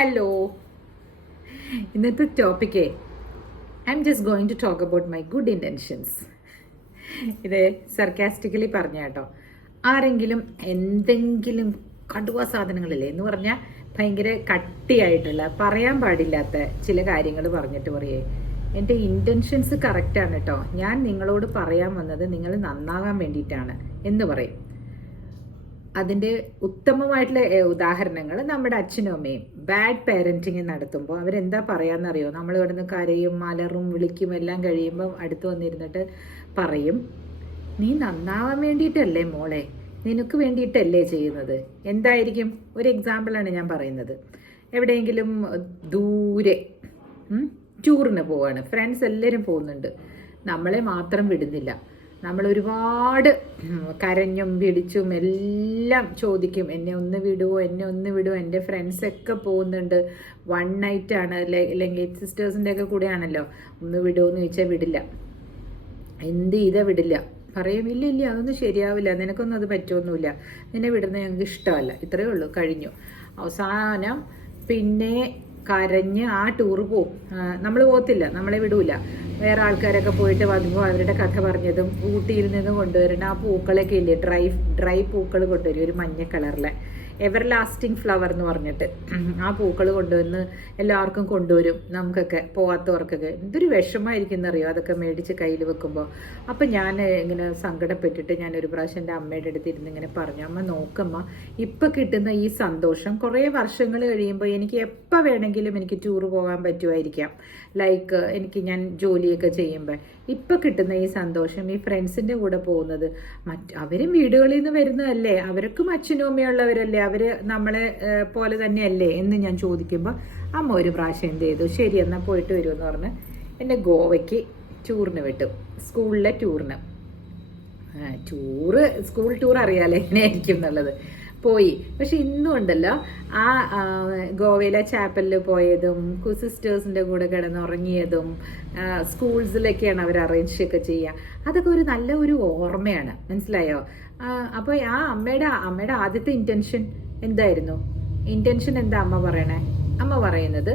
Hello, ഇന്നത്തെ ടോപ്പിക്കേ I'm just going to talk about my good intentions. ഇത് sarcastically പറഞ്ഞ കേട്ടോ. ആരെങ്കിലും എന്തെങ്കിലും കടുവ സാധനങ്ങളില്ലേ എന്ന് പറഞ്ഞാൽ ഭയങ്കര കട്ടിയായിട്ടുള്ള പറയാൻ പാടില്ലാത്ത ചില കാര്യങ്ങൾ പറഞ്ഞിട്ട് പറയേ എൻ്റെ ഇൻറ്റൻഷൻസ് കറക്റ്റാണ് കേട്ടോ, ഞാൻ നിങ്ങളോട് പറയാൻ വന്നത് നിങ്ങൾ നന്നാകാൻ വേണ്ടിയിട്ടാണ് എന്ന് പറയും. അതിൻ്റെ ഉത്തമമായിട്ടുള്ള ഉദാഹരണങ്ങൾ നമ്മുടെ അച്ഛനും അമ്മയും ബാഡ് പേരൻറ്റിങ് നടത്തുമ്പോൾ അവരെന്താ പറയാന്നറിയോ? നമ്മൾ ഇവിടുന്ന് കരയും മലറും വിളിക്കും എല്ലാം കഴിയുമ്പോൾ അടുത്ത് വന്നിരുന്നിട്ട് പറയും, നീ നന്നാവാൻ വേണ്ടിയിട്ടല്ലേ മോളെ, നിനക്ക് വേണ്ടിയിട്ടല്ലേ ചെയ്യുന്നത്. എന്തായിരിക്കും? ഒരു എക്സാമ്പിളാണ് ഞാൻ പറയുന്നത്. എവിടെയെങ്കിലും ദൂരെ ടൂറിന് പോവാണ്, ഫ്രണ്ട്സ് എല്ലാവരും പോകുന്നുണ്ട്, നമ്മളെ മാത്രം വിടുന്നില്ല. നമ്മൾ ഒരുപാട് കരഞ്ഞും പിടിച്ചും എല്ലാം ചോദിക്കും, എന്നെ ഒന്ന് വിടുവോ, എന്നെ ഒന്ന് വിടുവോ, എൻ്റെ ഫ്രണ്ട്സൊക്കെ പോകുന്നുണ്ട്, 1 നൈറ്റ് ആണ്, അല്ലെങ്കിൽ സിസ്റ്റേഴ്സിൻ്റെ ഒക്കെ കൂടെ ആണല്ലോ, ഒന്ന് വിടുമോ എന്ന് ചോദിച്ചാൽ വിടില്ല. എന്ത് ചെയ്താൽ വിടില്ല, പറയും ഇല്ല ഇല്ല അതൊന്നും ശരിയാവില്ല, നിനക്കൊന്നും അത് പറ്റുമൊന്നുമില്ല, നിന്നെ വിടുന്നത് ഞങ്ങൾക്ക് ഇഷ്ടമല്ല, ഇത്രയേ ഉള്ളൂ, കഴിഞ്ഞു. അവസാനം പിന്നെ കരഞ്ഞ് ആ ടൂറ് പോവും. നമ്മൾ പോകത്തില്ല, നമ്മളെ വിടൂല. വേറെ ആൾക്കാരൊക്കെ പോയിട്ട് വന്നപ്പോൾ അവരുടെ കഥ പറഞ്ഞതും ഊട്ടിയിൽ നിന്ന് കൊണ്ടുവരുന്ന ആ പൂക്കളൊക്കെ ഇല്ലേ, ഡ്രൈ പൂക്കൾ കൊണ്ടുവരും, ഒരു മഞ്ഞ കളറിലെ എവർ ലാസ്റ്റിംഗ് ഫ്ലവർ എന്ന് പറഞ്ഞിട്ട് ആ പൂക്കൾ കൊണ്ടുവന്ന് എല്ലാവർക്കും കൊണ്ടുവരും. നമുക്കൊക്കെ പോകാത്തവർക്കൊക്കെ എന്തൊരു വിഷമമായിരിക്കും എന്നറിയോ അതൊക്കെ മേടിച്ച് കയ്യിൽ വെക്കുമ്പോൾ. അപ്പം ഞാൻ ഇങ്ങനെ സങ്കടപ്പെട്ടിട്ട് ഞാൻ ഒരു പ്രാവശ്യം എൻ്റെ അമ്മയുടെ അടുത്ത് ഇരുന്ന് ഇങ്ങനെ പറഞ്ഞു, അമ്മ നോക്കമ്മ, ഇപ്പം കിട്ടുന്ന ഈ സന്തോഷം കുറേ വർഷങ്ങൾ കഴിയുമ്പോൾ എനിക്ക് എപ്പോൾ വേണമെങ്കിലും എനിക്ക് ടൂർ പോകാൻ പറ്റുമായിരിക്കാം. ലൈക്ക് ഞാൻ ജോലിയൊക്കെ ചെയ്യുമ്പോൾ ഇപ്പം കിട്ടുന്ന ഈ സന്തോഷം, ഈ ഫ്രണ്ട്സിൻ്റെ കൂടെ പോകുന്നത്, അവരും വീടുകളിൽ നിന്ന് വരുന്നതല്ലേ, അവർക്കും അച്ഛനും അമ്മയുള്ളവരല്ലേ, അവർ നമ്മളെ പോലെ തന്നെയല്ലേ എന്ന് ഞാൻ ചോദിക്കുമ്പോൾ അമ്മ ഒരു പ്രാവശ്യം എന്ത് ചെയ്തു, ശരി എന്നാൽ പോയിട്ട് വരുമെന്ന് പറഞ്ഞ് എന്നെ ഗോവയ്ക്ക് ടൂറിന് വിട്ടു. സ്കൂളിലെ ടൂറിന്. സ്കൂൾ ടൂർ അറിയാലോ എങ്ങനെയായിരിക്കും എന്നുള്ളത്. പോയി. പക്ഷെ ഇന്നും ഉണ്ടല്ലോ ആ ഗോവയിലെ ചാപ്പലിൽ പോയതും സിസ്റ്റേഴ്സിൻ്റെ കൂടെ കിടന്നുറങ്ങിയതും സ്കൂൾസിലൊക്കെയാണ് അവർ അറേഞ്ച് ഒക്കെ ചെയ്യുക. അതൊക്കെ ഒരു നല്ല ഒരു ഓർമ്മയാണ്, മനസ്സിലായോ? അപ്പോൾ ആ അമ്മയുടെ ആദ്യത്തെ ഇൻറ്റൻഷൻ എന്തായിരുന്നു? ഇൻറ്റൻഷൻ എന്താ അമ്മ പറയണേ? അമ്മ പറയുന്നത്,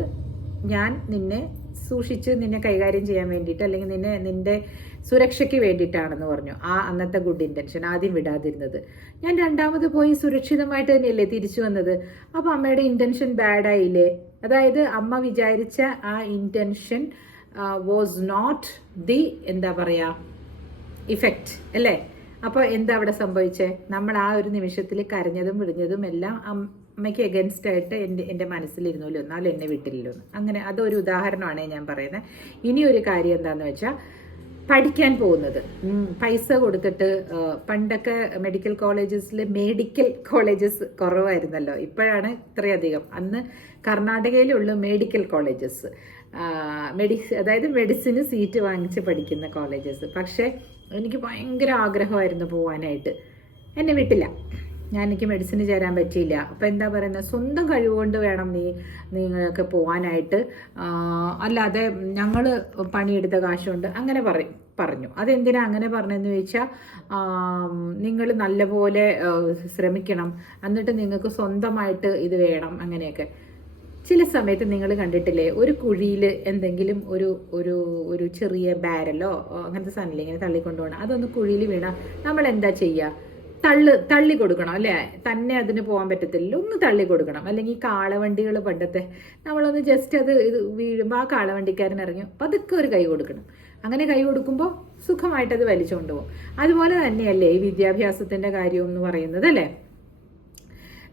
ഞാൻ നിന്നെ സൂക്ഷിച്ച് നിന്നെ കൈകാര്യം ചെയ്യാൻ വേണ്ടിയിട്ട്, അല്ലെങ്കിൽ നിന്റെ സുരക്ഷയ്ക്ക് വേണ്ടിയിട്ടാണെന്ന് പറഞ്ഞു. ആ അന്നത്തെ ഗുഡ് ഇൻറ്റൻഷൻ ആദ്യം വിടാതിരുന്നത്. ഞാൻ രണ്ടാമത് പോയി സുരക്ഷിതമായിട്ട് തന്നെയല്ലേ തിരിച്ചു വന്നത്. അപ്പോൾ അമ്മയുടെ ഇൻറ്റൻഷൻ ബാഡായില്ലേ? അതായത് അമ്മ വിചാരിച്ച ആ ഇൻറ്റൻഷൻ വാസ് നോട്ട് ദി എന്താ പറയുക ഇഫക്റ്റ് അല്ലേ? അപ്പോൾ എന്താ അവിടെ സംഭവിച്ചേ? നമ്മൾ ആ ഒരു നിമിഷത്തിൽ കരഞ്ഞതും വിടിഞ്ഞതും എല്ലാം അമ്മയ്ക്ക് എഗൻസ്റ്റ് ആയിട്ട് എൻ്റെ മനസ്സിലിരുന്നല്ലോ, എന്നാലും എന്നെ വിട്ടില്ലല്ലോ. അങ്ങനെ അതൊരു ഉദാഹരണമാണ് ഞാൻ പറയുന്നത്. ഇനി ഒരു കാര്യം എന്താണെന്ന് വെച്ചാൽ, പഠിക്കാൻ പോകുന്നത് പൈസ കൊടുത്തിട്ട്. പണ്ടൊക്കെ മെഡിക്കൽ കോളേജസ് കുറവായിരുന്നല്ലോ, ഇപ്പോഴാണ് ഇത്രയധികം. അന്ന് കർണാടകയിലുള്ള മെഡിക്കൽ കോളേജസ്, അതായത് മെഡിസിന് സീറ്റ് വാങ്ങിച്ച് പഠിക്കുന്ന കോളേജസ്. പക്ഷേ എനിക്ക് ഭയങ്കര ആഗ്രഹമായിരുന്നു പോകാനായിട്ട്, എന്നെ വിട്ടില്ല. എനിക്ക് മെഡിസിന് ചേരാൻ പറ്റിയില്ല. അപ്പോൾ എന്താ പറയുന്നത്, സ്വന്തം കഴിവുകൊണ്ട് വേണം നിങ്ങൾക്ക് പോകാനായിട്ട്, അല്ലാതെ ഞങ്ങൾ പണിയെടുത്ത കാശുകൊണ്ട് അങ്ങനെ പറഞ്ഞു. അതെന്തിനാ അങ്ങനെ പറഞ്ഞതെന്ന് ചോദിച്ചാൽ, നിങ്ങൾ നല്ലപോലെ ശ്രമിക്കണം, എന്നിട്ട് നിങ്ങൾക്ക് സ്വന്തമായിട്ട് ഇത് വേണം, അങ്ങനെയൊക്കെ. ചില സമയത്ത് നിങ്ങൾ കണ്ടിട്ടില്ലേ, ഒരു കുഴിയിൽ എന്തെങ്കിലും ഒരു ചെറിയ ബാരലോ അങ്ങനത്തെ സാധനമില്ലേ ഇങ്ങനെ തള്ളിക്കൊണ്ടുപോകണം, അതൊന്ന് കുഴിയിൽ വീണാൽ നമ്മൾ എന്താ ചെയ്യുക? തള്ളി കൊടുക്കണം അല്ലേ? തന്നെ അതിന് പോകാൻ പറ്റത്തില്ല, ഒന്ന് തള്ളി കൊടുക്കണം. അല്ലെങ്കിൽ കാളവണ്ടികൾ പണ്ടത്തെ, നമ്മളൊന്ന് ജസ്റ്റ് അത് വീഴുമ്പോൾ ആ കാളവണ്ടിക്കാരൻ ഇറങ്ങി പതുക്കെ ഒരു കൈ കൊടുക്കണം. അങ്ങനെ കൈ കൊടുക്കുമ്പോൾ സുഖമായിട്ടത് വലിച്ചുകൊണ്ട് പോകും. അതുപോലെ തന്നെയല്ലേ ഈ വിദ്യാഭ്യാസത്തിൻ്റെ കാര്യം എന്ന് പറയുന്നത് അല്ലേ?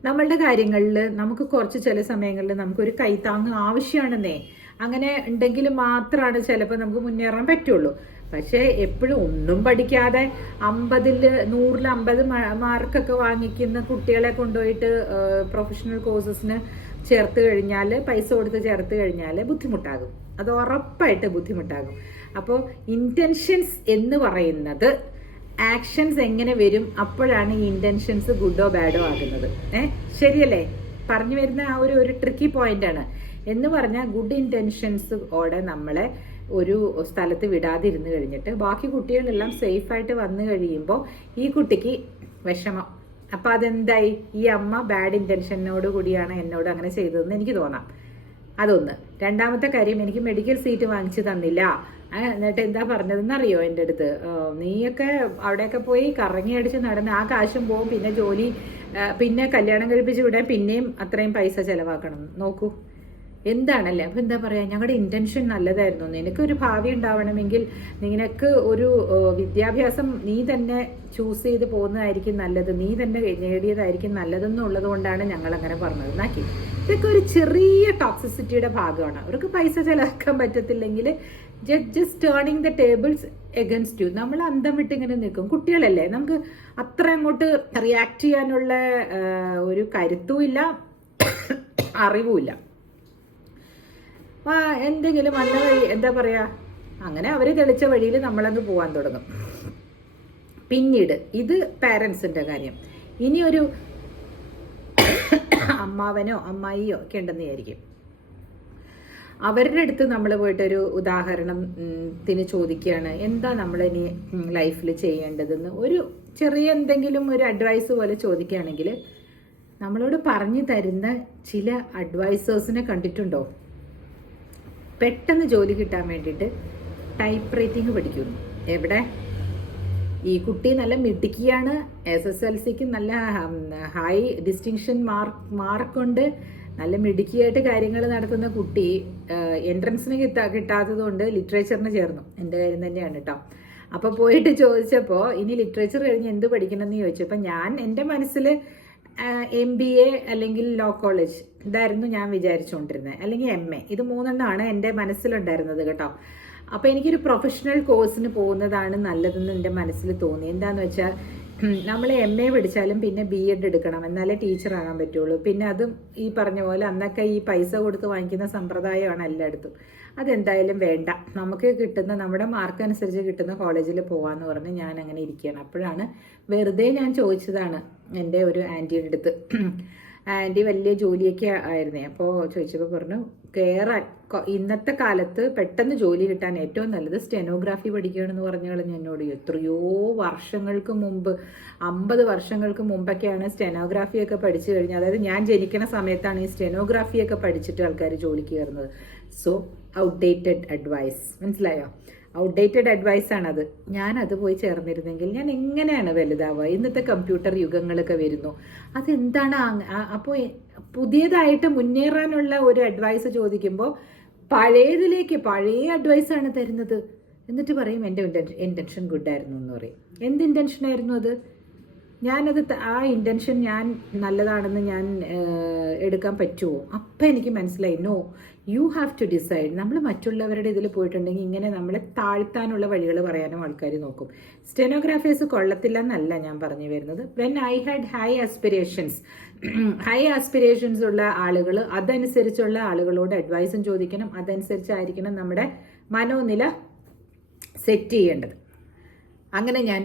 നമ്മളുടെ കാര്യങ്ങളിൽ നമുക്ക് കുറച്ച് ചില സമയങ്ങളിൽ നമുക്കൊരു കൈത്താങ്ങ് ആവശ്യമാണെന്നേ. അങ്ങനെ ഉണ്ടെങ്കിൽ മാത്രമാണ് ചിലപ്പോൾ നമുക്ക് മുന്നേറാൻ പറ്റുള്ളൂ. പക്ഷേ എപ്പോഴും ഒന്നും പഠിക്കാതെ 100-50 മാർക്കൊക്കെ വാങ്ങിക്കുന്ന കുട്ടികളെ കൊണ്ടുപോയിട്ട് പ്രൊഫഷണൽ കോഴ്സസിന് ചേർത്ത് കഴിഞ്ഞാൽ, പൈസ കൊടുത്ത് ചേർത്ത് കഴിഞ്ഞാൽ ബുദ്ധിമുട്ടാകും. അത് ഉറപ്പായിട്ട് ബുദ്ധിമുട്ടാകും. അപ്പോൾ ഇൻറ്റൻഷൻസ് എന്ന് പറയുന്നത് ആക്ഷൻസ് എങ്ങനെ വരും, അപ്പോഴാണ് ഈ ഇൻറ്റൻഷൻസ് ഗുഡോ ബാഡോ ആകുന്നത്. ശരിയല്ലേ? പറഞ്ഞു വരുന്ന ആ ഒരു ട്രിക്കി പോയിന്റാണ്. എന്ന് പറഞ്ഞാൽ ഗുഡ് ഇൻറ്റൻഷൻസ് ഓടെ നമ്മളെ ഒരു സ്ഥലത്ത് വിടാതിരുന്ന് കഴിഞ്ഞിട്ട് ബാക്കി കുട്ടികളെല്ലാം സേഫായിട്ട് വന്നു കഴിയുമ്പോൾ ഈ കുട്ടിക്ക് വിഷമം, അപ്പം അതെന്തായി, ഈ അമ്മ ബാഡ് ഇൻറ്റൻഷനോട് കൂടിയാണ് എന്നോട് അങ്ങനെ ചെയ്തതെന്ന് എനിക്ക് തോന്നാം. അതൊന്ന്. രണ്ടാമത്തെ കാര്യം, എനിക്ക് മെഡിക്കൽ സീറ്റ് വാങ്ങിച്ചു തന്നില്ല. എന്നിട്ട് എന്താ പറഞ്ഞതെന്നറിയോ എൻ്റെ അടുത്ത്, നീയൊക്കെ അവിടെയൊക്കെ പോയി കറങ്ങി അടിച്ച് നടന്ന് ആ കാശും പോവും, പിന്നെ ജോലി, പിന്നെ കല്യാണം കഴിപ്പിച്ച് വിടാൻ പിന്നെയും അത്രയും പൈസ ചെലവാക്കണം. നോക്കൂ എന്താണല്ലേ. അപ്പം എന്താ പറയുക, ഞങ്ങളുടെ ഇൻറ്റൻഷൻ നല്ലതായിരുന്നു, നിനക്കൊരു ഭാവി ഉണ്ടാവണമെങ്കിൽ നിനക്ക് ഒരു വിദ്യാഭ്യാസം നീ തന്നെ ചൂസ് ചെയ്ത് പോകുന്നതായിരിക്കും നല്ലത്, നീ തന്നെ നേടിയതായിരിക്കും നല്ലതെന്നുള്ളത് കൊണ്ടാണ് ഞങ്ങൾ അങ്ങനെ പറഞ്ഞത് എന്നാക്കി. ഇതൊക്കെ ഒരു ചെറിയ ടോക്സിസിറ്റിയുടെ ഭാഗമാണ്. അവർക്ക് പൈസ ചെലവാക്കാൻ പറ്റത്തില്ലെങ്കിൽ just turning the tables against you. നമ്മൾ അന്തം വിട്ട് ഇങ്ങനെ നിൽക്കും. കുട്ടികളല്ലേ, നമുക്ക് അത്ര അങ്ങോട്ട് റിയാക്ട് ചെയ്യാനുള്ള ഒരു കരുത്തുമില്ല, അറിവുമില്ല. എന്തെങ്കിലും വന്ന വഴി എന്താ പറയാ, അങ്ങനെ അവർ തെളിച്ച വഴിയിൽ നമ്മളങ്ങ് പോകാൻ തുടങ്ങും. പിന്നീട് ഇത് പാരൻസിന്റെ കാര്യം. ഇനി ഒരു അമ്മാവനോ അമ്മായിയോ ഒക്കെ ഉണ്ടെന്ന് വിചാരിക്കും. അവരുടെ അടുത്ത് നമ്മൾ പോയിട്ടൊരു ഉദാഹരണത്തിന് ചോദിക്കുകയാണ്, എന്താ നമ്മളിനി ലൈഫിൽ ചെയ്യേണ്ടതെന്ന് ഒരു ചെറിയ എന്തെങ്കിലും ഒരു അഡ്വൈസ് പോലെ ചോദിക്കുകയാണെങ്കിൽ നമ്മളോട് പറഞ്ഞു തരുന്ന ചില അഡ്വൈസേഴ്സിനെ കണ്ടിട്ടുണ്ടോ? പെട്ടെന്ന് ജോലി കിട്ടാൻ വേണ്ടിയിട്ട് ടൈപ്പ് റൈറ്റിംഗ് പഠിക്കുന്നു. എവിടെ? ഈ കുട്ടി നല്ല മിടുക്കിയാണ്, SSLCക്ക് നല്ല ഹൈ ഡിസ്റ്റിങ്ഷൻ മാർക്കുണ്ട്, നല്ല മിടുക്കിയായിട്ട് കാര്യങ്ങൾ നടത്തുന്ന കുട്ടി എൻട്രൻസിന് കിട്ടാത്തത് കൊണ്ട് ലിറ്ററേച്ചറിന് ചേർന്നു. എൻ്റെ കാര്യം തന്നെയാണ് കേട്ടോ. അപ്പോൾ പോയിട്ട് ചോദിച്ചപ്പോൾ ഇനി ലിറ്ററേച്ചർ കഴിഞ്ഞ് എന്ത് പഠിക്കണമെന്ന് ചോദിച്ചപ്പോൾ ഞാൻ എൻ്റെ മനസ്സിൽ MBA അല്ലെങ്കിൽ ലോ കോളേജ് ഇതായിരുന്നു ഞാൻ വിചാരിച്ചുകൊണ്ടിരുന്നത്, അല്ലെങ്കിൽ MA. ഇത് മൂന്നെണ്ണമാണ് എൻ്റെ മനസ്സിലുണ്ടായിരുന്നത് കേട്ടോ. അപ്പോൾ എനിക്കൊരു പ്രൊഫഷണൽ കോഴ്സിന് പോകുന്നതാണ് നല്ലതെന്ന് എൻ്റെ മനസ്സിൽ തോന്നി. എന്താണെന്ന് വെച്ചാൽ നമ്മൾ MA പഠിച്ചാലും പിന്നെ B.Ed എടുക്കണം, എന്നാലേ ടീച്ചർ ആകാൻ പറ്റുള്ളൂ. പിന്നെ അതും ഈ പറഞ്ഞ പോലെ അന്നൊക്കെ ഈ പൈസ കൊടുത്ത് വാങ്ങിക്കുന്ന സമ്പ്രദായമാണ് എല്ലായിടത്തും. അതെന്തായാലും വേണ്ട, നമുക്ക് കിട്ടുന്ന നമ്മുടെ മാർക്ക് അനുസരിച്ച് കിട്ടുന്ന കോളേജിൽ പോകാമെന്ന് പറഞ്ഞ് ഞാൻ അങ്ങനെ ഇരിക്കുകയാണ്. അപ്പോഴാണ് വെറുതെ ഞാൻ ചോദിച്ചതാണ് എൻ്റെ ഒരു ആൻറ്റിയുടെ അടുത്ത്. ആൻറ്റി വലിയ ജോലിയൊക്കെ ആയിരുന്നേ. അപ്പോൾ ചോദിച്ചപ്പോൾ പറഞ്ഞു, കയറാൻ ഇന്നത്തെ കാലത്ത് പെട്ടെന്ന് ജോലി കിട്ടാൻ ഏറ്റവും നല്ലത് സ്റ്റെനോഗ്രാഫി പഠിക്കുകയാണെന്ന് പറഞ്ഞു കളഞ്ഞു എന്നോട്. എത്രയോ വർഷങ്ങൾക്ക് മുമ്പ്, 50 വർഷങ്ങൾക്ക് മുമ്പൊക്കെയാണ് സ്റ്റെനോഗ്രാഫിയൊക്കെ പഠിച്ചു കഴിഞ്ഞാൽ, അതായത് ഞാൻ ജനിക്കുന്ന സമയത്താണ് ഈ സ്റ്റെനോഗ്രാഫിയൊക്കെ പഠിച്ചിട്ട് ആൾക്കാർ ജോലിക്ക് കയറുന്നത്. സോ ഔട്ട്ഡേറ്റഡ് അഡ്വൈസ്, മനസ്സിലായോ? ഔട്ട്ഡേറ്റഡ് അഡ്വൈസ് ആണത്. ഞാൻ അത് പോയി ചേർന്നിരുന്നെങ്കിൽ ഞാൻ എങ്ങനെയാണ് വലുതാവുക? ഇന്നത്തെ കമ്പ്യൂട്ടർ യുഗങ്ങളൊക്കെ വരുന്നു, അതെന്താണ്? അപ്പോൾ പുതിയതായിട്ട് മുന്നേറാനുള്ള ഒരു അഡ്വൈസ് ചോദിക്കുമ്പോൾ പഴയതിലേക്ക് പഴയ അഡ്വൈസാണ് തരുന്നത്. എന്നിട്ട് പറയും എൻ്റെ ഇൻറ്റൻഷൻ ഗുഡായിരുന്നു എന്ന് പറയും. എന്ത് ഇൻറ്റൻഷനായിരുന്നു അത്? ഞാനത് ആ ഇൻറ്റൻഷൻ ഞാൻ നല്ലതാണെന്ന് ഞാൻ എടുക്കാൻ പറ്റുമോ? അപ്പം എനിക്ക് മനസ്സിലായി, no, you have to decide. നമ്മൾ മറ്റുള്ളവരുടെ ഇതിൽ പോയിട്ടുണ്ടെങ്കിൽ ഇങ്ങനെ നമ്മളെ താഴ്ത്താനുള്ള വഴികൾ പറയാനും ആൾക്കാർ നോക്കും. സ്റ്റെനോഗ്രാഫേഴ്സ് കൊള്ളത്തില്ല എന്നല്ല ഞാൻ പറഞ്ഞു വരുന്നത്. When I had high aspirations ഉള്ള ആളുകൾ, അതനുസരിച്ചുള്ള ആളുകളോട് അഡ്വൈസും ചോദിക്കണം, അതനുസരിച്ചായിരിക്കണം നമ്മുടെ മനോനില സെറ്റ് ചെയ്യേണ്ടത്. അങ്ങനെ ഞാൻ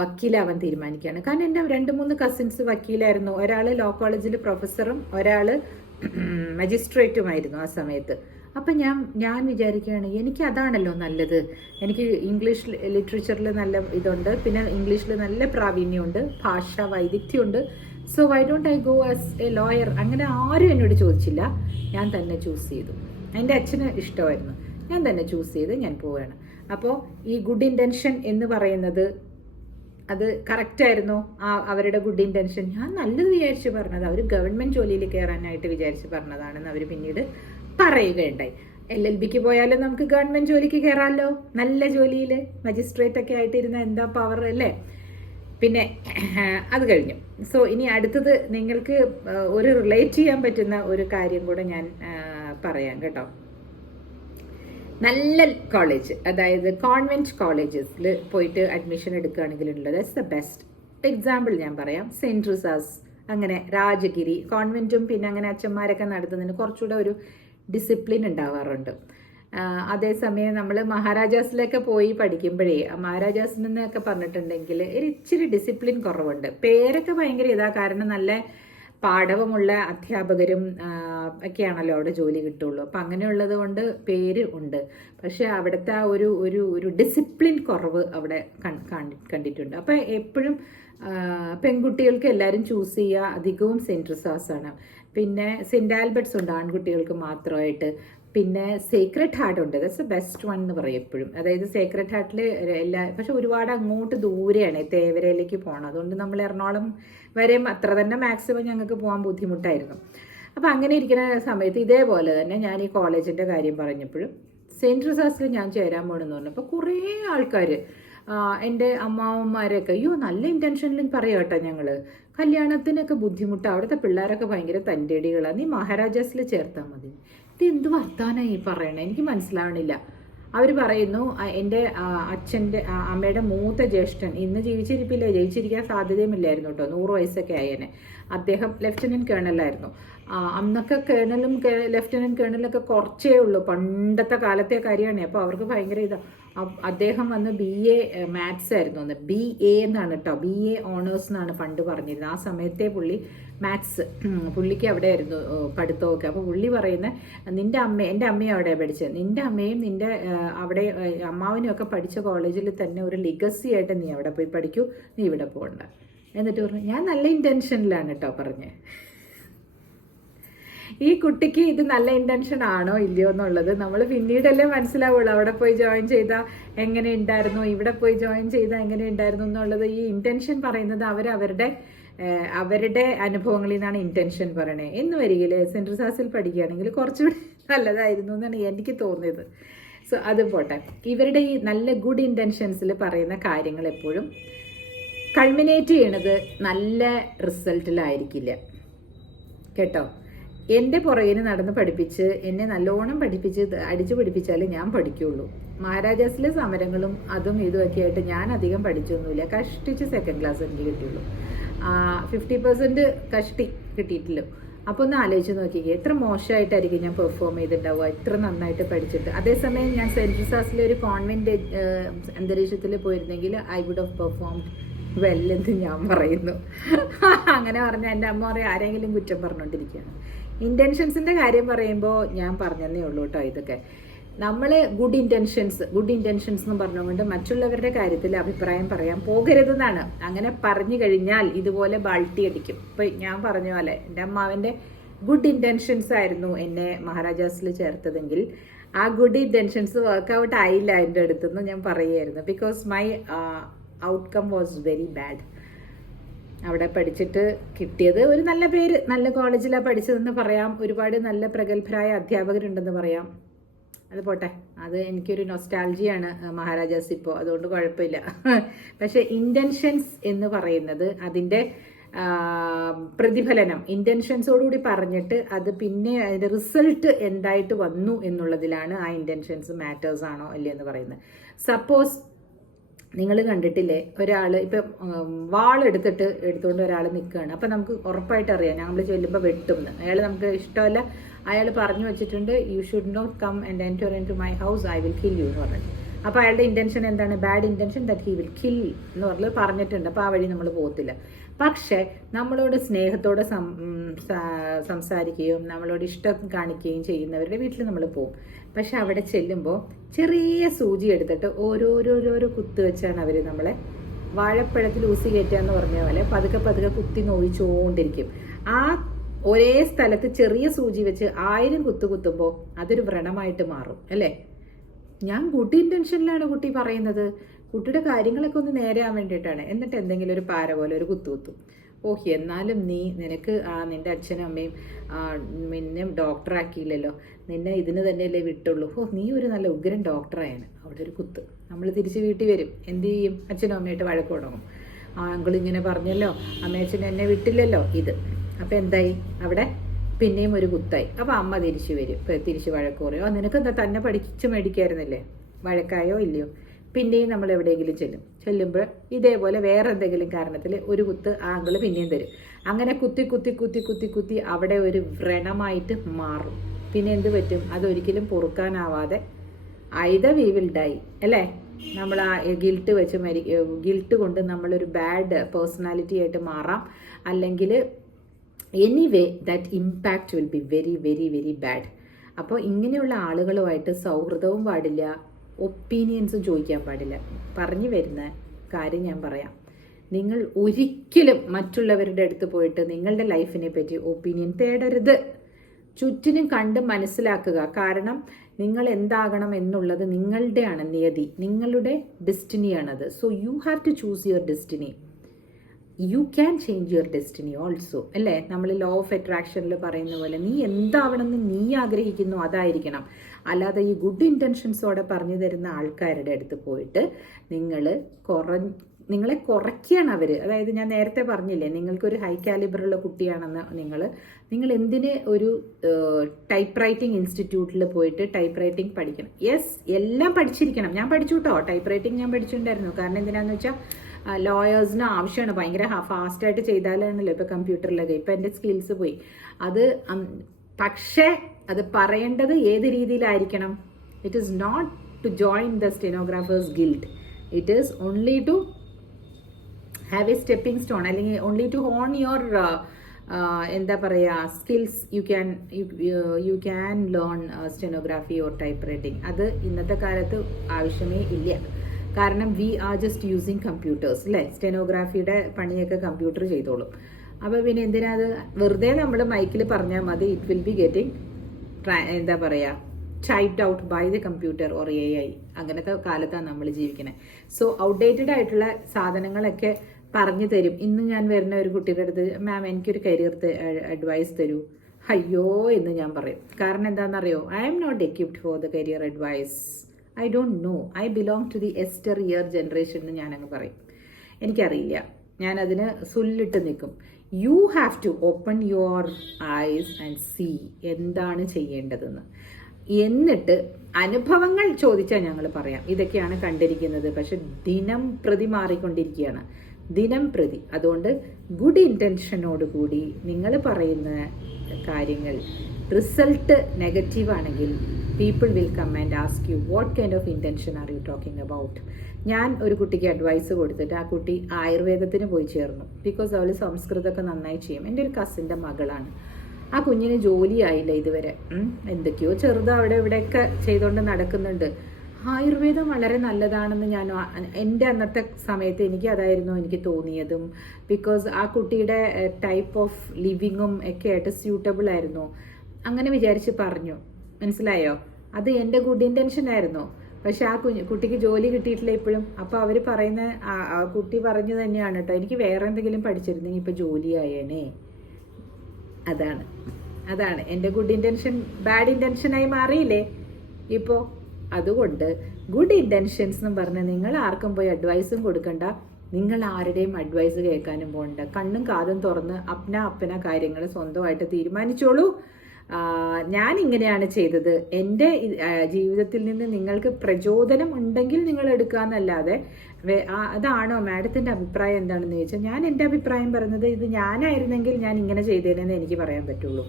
വക്കീലാവാൻ തീരുമാനിക്കുകയാണ്. കാരണം എൻ്റെ 2-3 കസിൻസ് വക്കീലായിരുന്നു. ഒരാൾ ലോ കോളേജിൽ പ്രൊഫസറും ഒരാൾ മജിസ്ട്രേറ്റുമായിരുന്നു ആ സമയത്ത്. അപ്പം ഞാൻ വിചാരിക്കുകയാണ്, എനിക്ക് അതാണല്ലോ നല്ലത്. എനിക്ക് ഇംഗ്ലീഷ് ലിറ്ററേച്ചറിൽ നല്ല ഇതുണ്ട്, പിന്നെ ഇംഗ്ലീഷിൽ നല്ല പ്രാവീണ്യമുണ്ട്, ഭാഷാ വൈദഗ്ധ്യമുണ്ട്. So why don't I go as a lawyer? അങ്ങനെ ആരും എന്നോട് ചോദിച്ചില്ല, ഞാൻ തന്നെ ചൂസ് ചെയ്തു. എൻ്റെ അച്ഛന് ഇഷ്ടമായിരുന്നു, ഞാൻ തന്നെ ചൂസ് ചെയ്ത് ഞാൻ പോവുകയാണ്. അപ്പോൾ ഈ ഗുഡ് ഇൻറ്റൻഷൻ എന്ന് പറയുന്നത് അത് കറക്റ്റായിരുന്നു. അവരുടെ ഗുഡ് ഇൻറ്റൻഷൻ ഞാൻ നല്ലത് വിചാരിച്ച് പറഞ്ഞത്, അവർ ഗവൺമെൻറ് ജോലിയിൽ കയറാനായിട്ട് വിചാരിച്ച് പറഞ്ഞതാണെന്ന് അവർ പിന്നീട് പറയുകയുണ്ടായി. LLBക്ക് പോയാലും നമുക്ക് ഗവൺമെൻറ് ജോലിക്ക് കയറാമല്ലോ, നല്ല ജോലിയിൽ മജിസ്ട്രേറ്റ് ഒക്കെ ആയിട്ടിരുന്ന എന്താ പവർ അല്ലേ. പിന്നെ അത് കഴിഞ്ഞു. സോ ഇനി അടുത്തത് നിങ്ങൾക്ക് ഒരു റിലേറ്റ് ചെയ്യാൻ പറ്റുന്ന ഒരു കാര്യം കൂടെ ഞാൻ പറയാം കേട്ടോ. നല്ല കോളേജ്, അതായത് കോൺവെന്റ് കോളേജസിൽ പോയിട്ട് അഡ്മിഷൻ എടുക്കുകയാണെങ്കിലുള്ളത് ദാറ്റ്സ് ദ ബെസ്റ്റ്. എക്സാമ്പിൾ ഞാൻ പറയാം, സെൻറ്റ് റിസാസ്, അങ്ങനെ രാജഗിരി കോൺവെന്റും പിന്നെ അങ്ങനെ അച്ഛന്മാരൊക്കെ നടത്തുന്നതിന് കുറച്ചുകൂടെ ഒരു ഡിസിപ്ലിൻ ഉണ്ടാവാറുണ്ട്. അതേസമയം നമ്മൾ മഹാരാജാസിലൊക്കെ പോയി പഠിക്കുമ്പോഴേ, മഹാരാജാസിനൊക്കെ പറഞ്ഞിട്ടുണ്ടെങ്കിൽ ഒരു ഇച്ചിരി ഡിസിപ്ലിൻ കുറവുണ്ട്. പേരൊക്കെ ഭയങ്കര ഇതാ, കാരണം നല്ല പാഠവുമുള്ള അധ്യാപകരും ഒക്കെയാണല്ലോ അവിടെ ജോലി കിട്ടുള്ളൂ. അപ്പം അങ്ങനെയുള്ളത് കൊണ്ട് പേര് ഉണ്ട്, പക്ഷെ അവിടുത്തെ ആ ഒരു ഡിസിപ്ലിൻ കുറവ് അവിടെ കണ്ടിട്ടുണ്ട്. അപ്പം എപ്പോഴും പെൺകുട്ടികൾക്ക് എല്ലാവരും ചൂസ് ചെയ്യുക അധികവും സെൻറ്റ് റിസാർട്സ്. പിന്നെ സെൻറ്റ് ആൽബർട്ട്സ് ഉണ്ട് ആൺകുട്ടികൾക്ക് മാത്രമായിട്ട്. പിന്നെ സേക്രഡ് ഹാർട്ട് ഉണ്ട്, ദാറ്റ്സ് എ ബെസ്റ്റ് വൺ എന്ന് പറയും എപ്പോഴും. അതായത് സേക്രഡ് ഹാർട്ടിൽ പക്ഷെ ഒരുപാട് അങ്ങോട്ട് ദൂരെയാണ്, തേവരയിലേക്ക് പോകണം. അതുകൊണ്ട് നമ്മൾ എറണാകുളം വരെ അത്ര തന്നെ മാക്സിമം ഞങ്ങൾക്ക് പോകാൻ ബുദ്ധിമുട്ടായിരുന്നു. അപ്പോൾ അങ്ങനെ ഇരിക്കുന്ന സമയത്ത് ഇതേപോലെ തന്നെ ഞാൻ ഈ കോളേജിൻ്റെ കാര്യം പറഞ്ഞപ്പോഴും സെൻറ്റ് റിസാർട്സിൽ ഞാൻ ചേരാൻ പോകണമെന്ന് പറഞ്ഞപ്പോൾ കുറേ ആൾക്കാർ എൻ്റെ അമ്മാവന്മാരൊക്കെ അയ്യോ നല്ല ഇൻറ്റൻഷനിൽ പറയാം കേട്ടോ, ഞങ്ങൾ കല്യാണത്തിനൊക്കെ ബുദ്ധിമുട്ടാണ്, അവിടുത്തെ പിള്ളേരൊക്കെ ഭയങ്കര തൻ്റെടികളാണ്, നീ മഹാരാജാസിൽ ചേർത്താൽ മതി. ഇത് എന്ത് വർത്താനാണ് ഈ പറയണേ, എനിക്ക് മനസ്സിലാവണില്ല. അവർ പറയുന്നു എൻ്റെ അച്ഛൻ്റെ അമ്മയുടെ മൂത്ത ജ്യേഷ്ഠൻ ഇന്ന് ജീവിച്ചിരിപ്പില്ല, ജയിച്ചിരിക്കാൻ സാധ്യതയുമില്ലായിരുന്നു കേട്ടോ, 100 വയസ്സൊക്കെ ആയേനെ. അദ്ദേഹം ലെഫ്റ്റനൻറ്റ് കേണലായിരുന്നു. അന്നൊക്കെ കേണലും ലെഫ്റ്റനൻറ്റ് കേണലൊക്കെ കുറച്ചേ ഉള്ളൂ, പണ്ടത്തെ കാലത്തെ കാര്യമാണ്. അപ്പോൾ അവർക്ക് ഭയങ്കര അദ്ദേഹം വന്ന് BA മാത്സ് ആയിരുന്നു, ഒന്ന് BA എന്നാണ് കേട്ടോ, BA ഓണേഴ്സ് എന്നാണ് പണ്ട് പറഞ്ഞിരുന്നത്. ആ സമയത്തെ പുള്ളി മാത്സ്, പുള്ളിക്ക് അവിടെ ആയിരുന്നു പഠിത്തമൊക്കെ. അപ്പോൾ പുള്ളി പറയുന്നത് നിൻ്റെ അമ്മ, എൻ്റെ അമ്മയും അവിടെ പഠിച്ചത്, നിൻ്റെ അമ്മയും നിൻ്റെ അവിടെ അമ്മാവനും ഒക്കെ പഠിച്ച കോളേജിൽ തന്നെ ഒരു ലിഗസി ആയിട്ട് നീ അവിടെ പോയി പഠിക്കൂ, നീ ഇവിടെ പോകണ്ട. എന്നിട്ട് പറഞ്ഞു ഞാൻ നല്ല ഇൻറ്റൻഷനിലാണ് കേട്ടോ പറഞ്ഞത്. ഈ കുട്ടിക്ക് ഇത് നല്ല ഇൻറ്റൻഷൻ ആണോ ഇല്ലയോ എന്നുള്ളത് നമ്മൾ പിന്നീടല്ലേ മനസ്സിലാവുള്ളൂ. അവിടെ പോയി ജോയിൻ ചെയ്താൽ എങ്ങനെ ഉണ്ടായിരുന്നു, ഇവിടെ പോയി ജോയിൻ ചെയ്താൽ എങ്ങനെ ഉണ്ടായിരുന്നു എന്നുള്ളത്. ഈ ഇൻറ്റൻഷൻ പറയുന്നത് അവരുടെ അനുഭവങ്ങളിൽ നിന്നാണ് ഇൻറ്റൻഷൻ പറയണേ. എന്ന് വരികിൽ സെൻറ്റ് റിസാർട്സിൽ പഠിക്കുകയാണെങ്കിൽ കുറച്ചുകൂടി നല്ലതായിരുന്നു എന്നാണ് എനിക്ക് തോന്നിയത്. സോ അത് പോട്ടെ. ഇവരുടെ ഈ നല്ല ഗുഡ് ഇൻറ്റൻഷൻസിൽ പറയുന്ന കാര്യങ്ങൾ എപ്പോഴും കൾമിനേറ്റ് ചെയ്യണത് നല്ല റിസൾട്ടിലായിരിക്കില്ല കേട്ടോ. എൻ്റെ പുറകിന് നടന്ന് പഠിപ്പിച്ച് എന്നെ നല്ലോണം പഠിപ്പിച്ച് അടിച്ചു പഠിപ്പിച്ചാലേ ഞാൻ പഠിക്കുകയുള്ളൂ. മഹാരാജാസിലെ സമരങ്ങളും അതും ഇതുമൊക്കെ ആയിട്ട് ഞാൻ അധികം പഠിച്ചൊന്നുമില്ല. കഷ്ടിച്ച് 2nd ക്ലാസ് എനിക്ക് കിട്ടിയുള്ളൂ. 50% കഷ്ടി കിട്ടിയിട്ടില്ല. അപ്പോൾ ഒന്ന് ആലോചിച്ച് നോക്കിക്കേ, എത്ര മോശമായിട്ടായിരിക്കും ഞാൻ പെർഫോം ചെയ്തിട്ടുണ്ടാവുക ഇത്ര നന്നായിട്ട് പഠിച്ചിട്ട്. അതേസമയം ഞാൻ സെൻറ്റ് റിസാർട്സിലെ ഒരു കോൺവെൻറ്റ് അന്തരീക്ഷത്തിൽ പോയിരുന്നെങ്കിൽ ഐ വുഡ് ഹവ് പെർഫോംഡ് വെല്ലെന്ന് ഞാൻ പറയുന്നു. അങ്ങനെ പറഞ്ഞാൽ എൻ്റെ അമ്മ പറയും ആരെങ്കിലും കുറ്റം പറഞ്ഞുകൊണ്ടിരിക്കുകയാണ്. ഇൻറ്റൻഷൻസിൻ്റെ കാര്യം പറയുമ്പോൾ ഞാൻ പറഞ്ഞതേ ഉള്ളൂ കേട്ടോ. ഇതൊക്കെ നമ്മൾ ഗുഡ് ഇൻറ്റൻഷൻസ് എന്ന് പറഞ്ഞുകൊണ്ട് മറ്റുള്ളവരുടെ കാര്യത്തിൽ അഭിപ്രായം പറയാൻ പോകരുതെന്നാണ്. അങ്ങനെ പറഞ്ഞു കഴിഞ്ഞാൽ ഇതുപോലെ ബാൾട്ടി അടിക്കും. ഇപ്പം ഞാൻ പറഞ്ഞ പോലെ എൻ്റെ അമ്മാവൻ്റെ ഗുഡ് ഇൻറ്റൻഷൻസ് ആയിരുന്നു എന്നെ മഹാരാജാസിൽ ചേർത്തതെങ്കിൽ ആ ഗുഡ് ഇൻറ്റൻഷൻസ് വർക്കൗട്ട് ആയില്ല എൻ്റെ അടുത്തെന്ന് ഞാൻ പറയുമായിരുന്നു. Because my outcome was very bad. അവിടെ പഠിച്ചിട്ട് കിട്ടിയത് ഒരു നല്ല പേര്, നല്ല കോളേജിലാണ് പഠിച്ചതെന്ന് പറയാം, ഒരുപാട് നല്ല പ്രഗത്ഭരായ അധ്യാപകരുണ്ടെന്ന് പറയാം. അത് പോട്ടെ, അത് എനിക്കൊരു നൊസ്റ്റാൾജിയാണ് മഹാരാജാസ് ഇപ്പോൾ, അതുകൊണ്ട് കുഴപ്പമില്ല. പക്ഷേ ഇൻറ്റൻഷൻസ് എന്ന് പറയുന്നത് അതിൻ്റെ പ്രതിഫലനം ഇൻറ്റൻഷൻസോടുകൂടി പറഞ്ഞിട്ട് അത് പിന്നെ അതിൻ്റെ റിസൾട്ട് എന്തായിട്ട് വന്നു എന്നുള്ളതിലാണ് ആ ഇൻറ്റൻഷൻസ് മാറ്റേഴ്സ് ആണോ അല്ലേ എന്ന് പറയുന്നത്. സപ്പോസ് നിങ്ങൾ കണ്ടിട്ടില്ലേ, ഒരാൾ ഇപ്പം എടുത്തുകൊണ്ട് ഒരാൾ നിൽക്കുകയാണ്. അപ്പം നമുക്ക് ഉറപ്പായിട്ട് അറിയാം നമ്മൾ ചെല്ലുമ്പോൾ വെട്ടുമെന്ന്. അയാൾ നമുക്ക് ഇഷ്ടമല്ല, അയാൾ പറഞ്ഞു വെച്ചിട്ടുണ്ട് you should not come and enter into my house, I will kill you എന്ന് പറഞ്ഞിട്ട്. അപ്പോൾ അയാളുടെ ഇൻറ്റൻഷൻ എന്താണ്? Bad intention, that he will kill എന്ന് പറഞ്ഞിട്ടുണ്ട്. അപ്പോൾ ആ വഴി നമ്മൾ പോകത്തില്ല. പക്ഷേ നമ്മളോട് സ്നേഹത്തോടെ സംസാരിക്കുകയും നമ്മളോട് ഇഷ്ടം കാണിക്കുകയും ചെയ്യുന്നവരുടെ വീട്ടിൽ നമ്മൾ പോകും. പക്ഷെ അവിടെ ചെല്ലുമ്പോൾ ചെറിയ സൂചി എടുത്തിട്ട് ഓരോരോരോരോ കുത്ത് വെച്ചാണ് അവർ നമ്മളെ വാഴപ്പഴത്തിൽ ഊസി കയറ്റുക എന്ന് പറഞ്ഞ പോലെ പതുക്കെ പതുക്കെ കുത്തി നോവിച്ചുകൊണ്ടിരിക്കും. ആ ഒരേ സ്ഥലത്ത് ചെറിയ സൂചി വെച്ച് 1000 കുത്തുമ്പോൾ അതൊരു വ്രണമായിട്ട് മാറും അല്ലേ. ഞാൻ ഗുഡ് ഇൻറ്റൻഷനിലാണ് കുട്ടി പറയുന്നത്, കുട്ടിയുടെ കാര്യങ്ങളൊക്കെ ഒന്ന് നേരെയാൻ വേണ്ടിയിട്ടാണ്. എന്നിട്ട് എന്തെങ്കിലും ഒരു പാര പോലെ ഒരു കുത്തും. ഓഹ്, എന്നാലും നിനക്ക് നിൻ്റെ അച്ഛനും അമ്മയും നിന്നെ ഡോക്ടറാക്കിയില്ലല്ലോ, നിന്നെ ഇതിന് തന്നെയല്ലേ വിട്ടുള്ളൂ. നീ ഒരു നല്ല ഉഗ്രൻ ഡോക്ടറായാണ്. അവിടെ ഒരു കുത്ത്. നമ്മൾ തിരിച്ച് വീട്ടിൽ വരും, എന്ത് ചെയ്യും? അച്ഛനും അമ്മയായിട്ട് വഴക്ക് തുടങ്ങും. അങ്കിളിങ്ങനെ പറഞ്ഞല്ലോ, അമ്മയച്ഛനും എന്നെ വിട്ടില്ലല്ലോ ഇത്. അപ്പം എന്തായി? അവിടെ പിന്നെയും ഒരു കുത്തായി. അപ്പോൾ അമ്മ തിരിച്ചു വരും, തിരിച്ച് വഴക്ക് പറയും. നിനക്കെന്താ തന്നെ പഠിച്ച് മേടിക്കായിരുന്നില്ലേ? വഴക്കായോ ഇല്ലയോ? പിന്നെയും നമ്മൾ എവിടെയെങ്കിലും ചെല്ലുമ്പോൾ ഇതേപോലെ വേറെ എന്തെങ്കിലും കാരണത്തിൽ ഒരു കുത്ത് ആങ്കിൾ പിന്നെയും തരും. അങ്ങനെ കുത്തി അവിടെ ഒരു വ്രണമായിട്ട് മാറും. പിന്നെ എന്ത് പറ്റും? അതൊരിക്കലും പൊറുക്കാനാവാതെ ഐദർ വി വിൽ ഡൈ അല്ലേ. നമ്മൾ ആ ഗിൽട്ട് കൊണ്ട് നമ്മളൊരു ബാഡ് പേഴ്സണാലിറ്റി ആയിട്ട് മാറാം. അല്ലെങ്കിൽ anyway that impact will be very very very bad. അപ്പോൾ ഇങ്ങനെയുള്ള ആളുകളുമായിട്ട് സൗഹൃദവും പാടില്ല, ഒപ്പീനിയൻസും ചോദിക്കാൻ പാടില്ല. പറഞ്ഞു വരുന്ന കാര്യം ഞാൻ പറയാം. നിങ്ങൾ ഒരിക്കലും മറ്റുള്ളവരുടെ അടുത്ത് പോയിട്ട് നിങ്ങളുടെ ലൈഫിനെ പറ്റി ഒപ്പീനിയൻ തേടരുത്. ചുറ്റിനും കണ്ട് മനസ്സിലാക്കുക. കാരണം നിങ്ങൾ എന്താകണം എന്നുള്ളത് നിങ്ങളുടെയാണ് നിയതി, നിങ്ങളുടെ ഡെസ്റ്റിനിയാണത്. So you have to choose your destiny. You can change your destiny also, അല്ലേ? നമ്മൾ ലോ ഓഫ് അട്രാക്ഷനിൽ പറയുന്ന പോലെ നീ എന്താവണമെന്ന് നീ ആഗ്രഹിക്കുന്നു അതായിരിക്കണം. അല്ലാതെ ഈ ഗുഡ് ഇൻറ്റൻഷൻസോടെ പറഞ്ഞു തരുന്ന ആൾക്കാരുടെ അടുത്ത് പോയിട്ട് നിങ്ങളെ കുറയ്ക്കുകയാണ് അവർ. അതായത് ഞാൻ നേരത്തെ പറഞ്ഞില്ലേ, നിങ്ങൾക്കൊരു ഹൈ കാലിബറുള്ള കുട്ടിയാണെന്ന് നിങ്ങൾ എന്തിന് ഒരു ടൈപ്പ് റൈറ്റിംഗ് ഇൻസ്റ്റിറ്റ്യൂട്ടിൽ പോയിട്ട് ടൈപ്പ് റൈറ്റിംഗ് പഠിക്കണം? യെസ്, എല്ലാം പഠിച്ചിരിക്കണം. ഞാൻ പഠിച്ചു കേട്ടോ, ടൈപ്പ് റൈറ്റിംഗ് ഞാൻ പഠിച്ചിട്ടുണ്ടായിരുന്നു. കാരണം എന്തിനാന്ന് വെച്ചാൽ ലോയേഴ്സിന് ആവശ്യമാണ്. ഭയങ്കര ഫാസ്റ്റായിട്ട് ചെയ്താലാണല്ലോ ഇപ്പോൾ കമ്പ്യൂട്ടറിലൊക്കെ. ഇപ്പം എൻ്റെ സ്കിൽസ് പോയി അത്. പക്ഷേ അത് പറയേണ്ടത് ഏത് രീതിയിലായിരിക്കണം? It is not to join the stenographers guild. It is only to have a stepping stone, അല്ലെങ്കിൽ ഓൺലി ടു ഹോൺ യുവർ എന്താ പറയുക skills. You can learn stenography or typewriting. അത് ഇന്നത്തെ കാലത്ത് ആവശ്യമേ ഇല്ല. കാരണം we are just using computers, അല്ലേ? സ്റ്റെനോഗ്രാഫിയുടെ പണിയൊക്കെ കമ്പ്യൂട്ടർ ചെയ്തോളും. അപ്പോൾ പിന്നെ എന്തിനാ അത് വെറുതെ നമ്മൾ മൈക്കിൽ പറഞ്ഞാൽ മതി. ഇറ്റ് വിൽ ബി ഗെറ്റിംഗ് എന്താ പറയുക typed out by the computer or AI. അങ്ങനത്തെ കാലത്താണ് നമ്മൾ ജീവിക്കുന്നത്. സോ ഔട്ട്ഡേറ്റഡ് ആയിട്ടുള്ള സാധനങ്ങളൊക്കെ പറഞ്ഞു തരും. ഇന്ന് ഞാൻ വരുന്ന ഒരു കുട്ടിയുടെ അടുത്ത്, മാം എനിക്കൊരു കരിയർ അഡ്വൈസ് തരൂ, അയ്യോ എന്ന് ഞാൻ പറയും. കാരണം എന്താണെന്നറിയോ? I am not equipped for the career advice. I don't know. I belong to the yesteryear generation എന്ന് ഞാനങ്ങ് പറയും. എനിക്കറിയില്ല, ഞാനതിന് സുല്ലിട്ട് നിൽക്കും. You have to open your eyes and see എന്താണ് ചെയ്യേണ്ടതെന്ന്. എന്നിട്ട് അനുഭവങ്ങൾ ചോദിച്ചാൽ ഞങ്ങൾ പറയാം ഇതൊക്കെയാണ് കണ്ടിരിക്കുന്നത്. പക്ഷെ ദിനം പ്രതി മാറിക്കൊണ്ടിരിക്കുകയാണ്, ദിനം പ്രതി. അതുകൊണ്ട് ഗുഡ് ഇൻറ്റൻഷനോടുകൂടി നിങ്ങൾ പറയുന്ന കാര്യങ്ങൾ റിസൾട്ട് നെഗറ്റീവ് ആണെങ്കിൽ people will come and ask you what kind of intention are you talking about. ഞാൻ ഒരു കുട്ടിക്ക് അഡ്വൈസ് കൊടുത്തിട്ട് ആ കുട്ടി ആയുർവേദത്തിന് പോയി ചേർന്നു. ബിക്കോസ് അവൾ സംസ്കൃതമൊക്കെ നന്നായി ചെയ്യും. എൻ്റെ ഒരു കസിൻ്റെ മകളാണ്. ആ കുഞ്ഞിന് ജോലിയായില്ല ഇതുവരെ. എന്തൊക്കെയോ ചെറുത് അവിടെ ഇവിടെയൊക്കെ ചെയ്തുകൊണ്ട് നടക്കുന്നുണ്ട്. ആയുർവേദം വളരെ നല്ലതാണെന്ന് ഞാൻ എൻ്റെ അന്നത്തെ സമയത്ത് എനിക്ക് തോന്നിയതും. ബിക്കോസ് ആ കുട്ടിയുടെ ടൈപ്പ് ഓഫ് ലിവിങ്ങും ഒക്കെ ആയിട്ട് സ്യൂട്ടബിൾ ആയിരുന്നു. അങ്ങനെ വിചാരിച്ച് പറഞ്ഞു. മനസ്സിലായോ? അത് എൻ്റെ ഗുഡ് ഇൻറ്റൻഷൻ ആയിരുന്നു. പക്ഷെ ആ കുട്ടിക്ക് ജോലി കിട്ടിയിട്ടില്ല ഇപ്പോഴും. അപ്പോൾ അവർ പറയുന്ന ആ കുട്ടി പറഞ്ഞു തന്നെയാണ് കേട്ടോ, എനിക്ക് വേറെ എന്തെങ്കിലും പഠിച്ചിരുന്നെങ്കിൽ ഇപ്പോൾ ജോലിയായേനെ. അതാണ് എൻ്റെ ഗുഡ് ഇൻറ്റൻഷൻ ബാഡ് ഇൻറ്റൻഷനായി മാറിയില്ലേ ഇപ്പോൾ. അതുകൊണ്ട് ഗുഡ് ഇൻറ്റൻഷൻസ് എന്ന് പറഞ്ഞാൽ നിങ്ങൾ ആർക്കും പോയി അഡ്വൈസും കൊടുക്കണ്ട, നിങ്ങൾ ആരുടെയും അഡ്വൈസ് കേൾക്കാനും പോകണ്ട. കണ്ണും കാതും തുറന്ന് അപ്പന കാര്യങ്ങൾ സ്വന്തമായിട്ട് തീരുമാനിച്ചോളൂ. ഞാൻ ഇങ്ങനെയാണ് ചെയ്തത്, എൻ്റെ ജീവിതത്തിൽ നിന്ന് നിങ്ങൾക്ക് പ്രചോദനം ഉണ്ടെങ്കിൽ നിങ്ങൾ എടുക്കാന്നല്ലാതെ അതാണോ മാഡത്തിൻ്റെ അഭിപ്രായം എന്താണെന്ന് ചോദിച്ചാൽ ഞാൻ എൻ്റെ അഭിപ്രായം പറയുന്നത് ഇത് ഞാനായിരുന്നെങ്കിൽ ഞാൻ ഇങ്ങനെ ചെയ്തേനെന്ന് എനിക്ക് പറയാൻ പറ്റുള്ളൂ.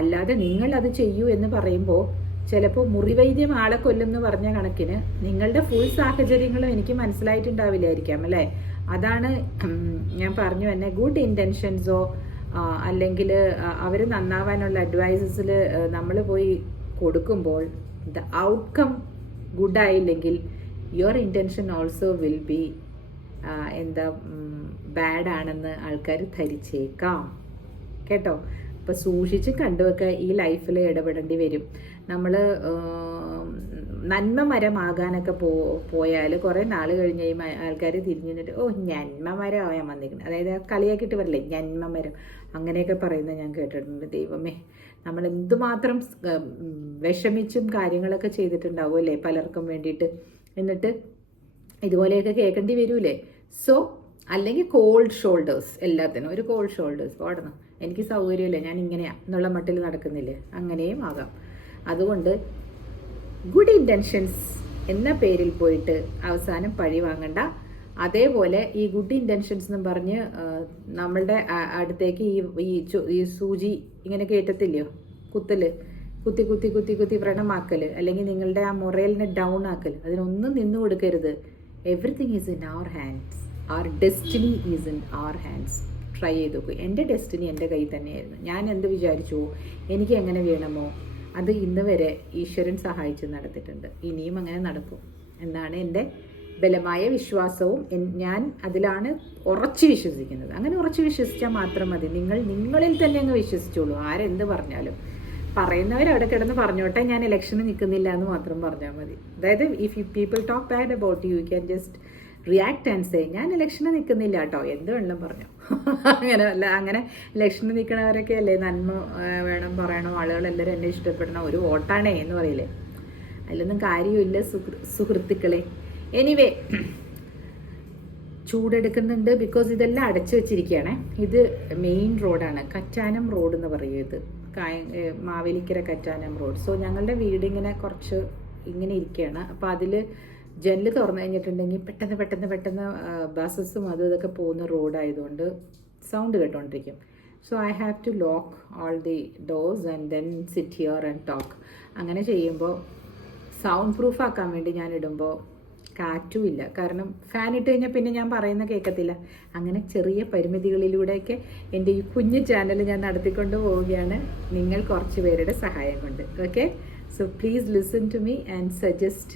അല്ലാതെ നിങ്ങൾ അത് ചെയ്യൂ എന്ന് പറയുമ്പോൾ ചിലപ്പോൾ മുറിവൈദ്യം ആളെ കൊല്ലുമെന്ന് പറഞ്ഞ കണക്കിന് നിങ്ങളുടെ ഫുൾ സാഹചര്യങ്ങളും എനിക്ക് മനസ്സിലായിട്ടുണ്ടാവില്ലായിരിക്കാം, അല്ലേ? അതാണ് ഞാൻ പറഞ്ഞു തന്നെ. ഗുഡ് ഇൻറ്റൻഷൻസോ അല്ലെങ്കിൽ അവർ നന്നാവാനുള്ള അഡ്വൈസസിൽ നമ്മൾ പോയി കൊടുക്കുമ്പോൾ ദ ഔട്ട്കം ഗുഡായില്ലെങ്കിൽ your intention also will be bad ആണെന്ന് ആൾക്കാർ ധരിച്ചേക്കാം കേട്ടോ. അപ്പോൾ സൂക്ഷിച്ച് കണ്ടുവെക്കുക. ഈ ലൈഫിൽ ഇടപെടേണ്ടി വരും. നമ്മൾ നന്മ മരമാകാനൊക്കെ പോയാൽ കുറേ നാൾ കഴിഞ്ഞ് ആൾക്കാർ തിരിഞ്ഞു നിന്നിട്ട് ഓ നന്മ മരമായാൽ വന്നിരിക്കുന്നത്, അതായത് കളിയാക്കിയിട്ട് വരില്ലേ നന്മ മരം, അങ്ങനെയൊക്കെ പറയുന്നത് ഞാൻ കേട്ടിട്ടുണ്ട്. ദൈവമേ, നമ്മൾ എന്തുമാത്രം വിഷമിച്ചും കാര്യങ്ങളൊക്കെ ചെയ്തിട്ടുണ്ടാവും അല്ലേ പലർക്കും വേണ്ടിയിട്ട്. എന്നിട്ട് ഇതുപോലെയൊക്കെ കേൾക്കേണ്ടി വരൂലേ? സോ അല്ലെങ്കിൽ കോൾഡ് ഷോൾഡേഴ്സ്, എല്ലാത്തിനും ഒരു കോൾഡ് ഷോൾഡേഴ്സ് ഓടണം. എനിക്ക് സൗകര്യമില്ല, ഞാൻ ഇങ്ങനെയാ എന്നുള്ള മട്ടിൽ നടക്കുന്നില്ലേ, അങ്ങനെയും ആകാം. അതുകൊണ്ട് ഗുഡ് ഇൻറ്റൻഷൻസ് എന്ന പേരിൽ പോയിട്ട് അവസാനം പഴി വാങ്ങണ്ട. അതേപോലെ ഈ ഗുഡ് ഇൻറ്റൻഷൻസ് എന്ന് പറഞ്ഞ് നമ്മളുടെ അടുത്തേക്ക് ഈ സൂചി ഇങ്ങനെ കയറ്റത്തില്ലയോ, കുത്തി വ്രണമാക്കൽ, അല്ലെങ്കിൽ നിങ്ങളുടെ ആ മൊറലിനെ ഡൗൺ ആക്കൽ, അതിനൊന്നും നിന്നു കൊടുക്കരുത്. Everything is in our hands, our destiny is in our hands. Try ചെയ്ത് നോക്കൂ. എൻ്റെ ഡെസ്റ്റിനി എൻ്റെ കയ്യിൽ തന്നെയായിരുന്നു. ഞാൻ എന്ത് വിചാരിച്ചു, എനിക്ക് എങ്ങനെ വേണമോ അത് ഇന്ന് വരെ ഈശ്വരൻ സഹായിച്ച് നടത്തിയിട്ടുണ്ട്. ഇനിയും അങ്ങനെ നടക്കും എന്നാണ് എൻ്റെ ബലമായ വിശ്വാസവും ഞാൻ അതിലാണ് ഉറച്ചു വിശ്വസിക്കുന്നത്. അങ്ങനെ ഉറച്ചു വിശ്വസിച്ചാൽ മാത്രം മതി. നിങ്ങളിൽ തന്നെ അങ്ങ് വിശ്വസിച്ചോളൂ. ആരെന്ത് പറഞ്ഞാലും പറയുന്നവരവിടെ കിടന്ന് പറഞ്ഞോട്ടെ, ഞാൻ ഇലക്ഷന് നിൽക്കുന്നില്ല എന്ന് മാത്രം പറഞ്ഞാൽ മതി. അതായത് if you people talk bad about you can just react and say ഞാൻ ഇലക്ഷന് നിൽക്കുന്നില്ല കേട്ടോ, എന്ത് വേണം പറഞ്ഞു. അങ്ങനെ അല്ല, അങ്ങനെ ഇലക്ഷന് നിൽക്കണവരൊക്കെ അല്ലേ നന്മ വേണം പറയണം, ആളുകളെല്ലാവരും എന്നെ ഇഷ്ടപ്പെടണം, ഒരു വോട്ടാണേ എന്ന് പറയില്ലേ. അതിലൊന്നും കാര്യമില്ല സുഹൃത്തുക്കളെ. എനിവേ, ചൂടെടുക്കുന്നുണ്ട് ബിക്കോസ് ഇതെല്ലാം അടച്ചു വെച്ചിരിക്കുകയാണേ. ഇത് മെയിൻ റോഡാണ്, കറ്റാനം റോഡ് എന്ന് പറയും. ഇത് മാവേലിക്കര കറ്റാനം റോഡ്. സോ ഞങ്ങളുടെ വീട് ഇങ്ങനെ കുറച്ച് ഇങ്ങനെ ഇരിക്കുകയാണ്. അപ്പോൾ അതിൽ ജനൽ തുറന്നു കഴിഞ്ഞിട്ടുണ്ടെങ്കിൽ പെട്ടെന്ന് ബസ്സസും അതും ഇതൊക്കെ പോകുന്ന റോഡായതുകൊണ്ട് സൗണ്ട് കേട്ടോണ്ടിരിക്കും. So I have to lock all the doors and then sit here and talk. അങ്ങനെ ചെയ്യുമ്പോൾ സൗണ്ട് പ്രൂഫ് ആക്കാൻ വേണ്ടി ഞാൻ ഇടുമ്പോൾ കാറ്റും ഇല്ല. കാരണം ഫാൻ ഇട്ട് കഴിഞ്ഞാൽ പിന്നെ ഞാൻ പറയുന്ന കേൾക്കത്തില്ല. അങ്ങനെ ചെറിയ പരിമിതികളിലൂടെയൊക്കെ എൻ്റെ ഈ കുഞ്ഞു ചാനൽ ഞാൻ നടത്തിക്കൊണ്ട് പോവുകയാണ്, നിങ്ങൾ കുറച്ച് പേരുടെ സഹായം കൊണ്ട്. Okay, so please listen to me and suggest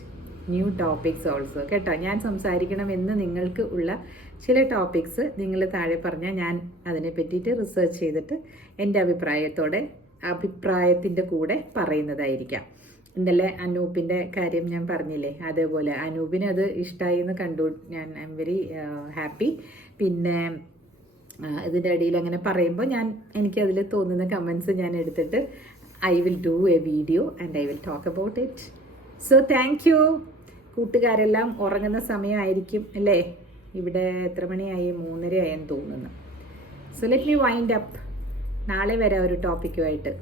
new topics also കേട്ടോ. ഞാൻ സംസാരിക്കണമെന്ന് നിങ്ങൾക്ക് ഉള്ള ചില ടോപ്പിക്സ് നിങ്ങൾ താഴെ പറഞ്ഞാൽ ഞാൻ അതിനെ പറ്റിയിട്ട് റിസർച്ച് ചെയ്തിട്ട് എൻ്റെ അഭിപ്രായത്തിൻ്റെ കൂടെ പറയുന്നതായിരിക്കാം. ഇന്നലെ അനൂപിൻ്റെ കാര്യം ഞാൻ പറഞ്ഞില്ലേ, അതേപോലെ അനൂപിന് അത് ഇഷ്ടമായി എന്ന് കണ്ടു ഞാൻ. I am very happy. പിന്നെ ഇതിൻ്റെ ഇടയിൽ അങ്ങനെ പറയുമ്പോൾ എനിക്കതിൽ തോന്നുന്ന കമൻസ് ഞാൻ എടുത്തിട്ട് I will do a video and I will talk about it. So thank you. കൂട്ടുകാരെല്ലാം ഉറങ്ങുന്ന സമയമായിരിക്കും അല്ലേ? ഇവിടെ എത്ര മണിയായി? 3:30 ആയെന്ന് തോന്നുന്നു. So let me wind up. നാളെ വരാം ഒരു ടോപ്പിക്കുമായിട്ട്.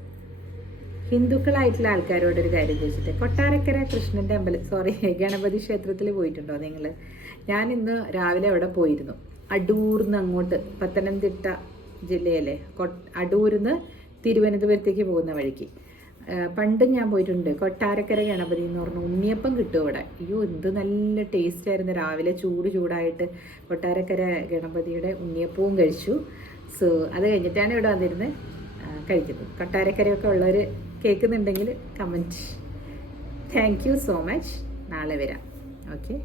ഹിന്ദുക്കളായിട്ടുള്ള ആൾക്കാരോടൊരു കാര്യം ചോദിച്ചിട്ട്, കൊട്ടാരക്കര കൃഷ്ണൻ്റെ ഗണപതി ക്ഷേത്രത്തിൽ പോയിട്ടുണ്ടോ നിങ്ങൾ? ഞാൻ ഇന്ന് രാവിലെ അവിടെ പോയിരുന്നു. അടൂർന്ന് അങ്ങോട്ട്, പത്തനംതിട്ട ജില്ലയിലെ അടൂർന്ന് തിരുവനന്തപുരത്തേക്ക് പോകുന്ന വഴിക്ക്. പണ്ടും ഞാൻ പോയിട്ടുണ്ട്. കൊട്ടാരക്കര ഗണപതി എന്ന് പറഞ്ഞു ഉണ്ണിയപ്പം കിട്ടും അവിടെ. അയ്യോ, എന്ത് നല്ല ടേസ്റ്റ് ആയിരുന്നു. രാവിലെ ചൂടായിട്ട് കൊട്ടാരക്കര ഗണപതിയുടെ ഉണ്ണിയപ്പവും കഴിച്ചു. സോ അത് കഴിഞ്ഞിട്ടാണ് ഇവിടെ വന്നിരുന്ന് കഴിക്കുന്നത്. കൊട്ടാരക്കരയൊക്കെ ഉള്ളവർ കേൾക്കുന്നുണ്ടെങ്കിൽ comment. Thank you so much. നാളെ വരാം. ഓക്കെ.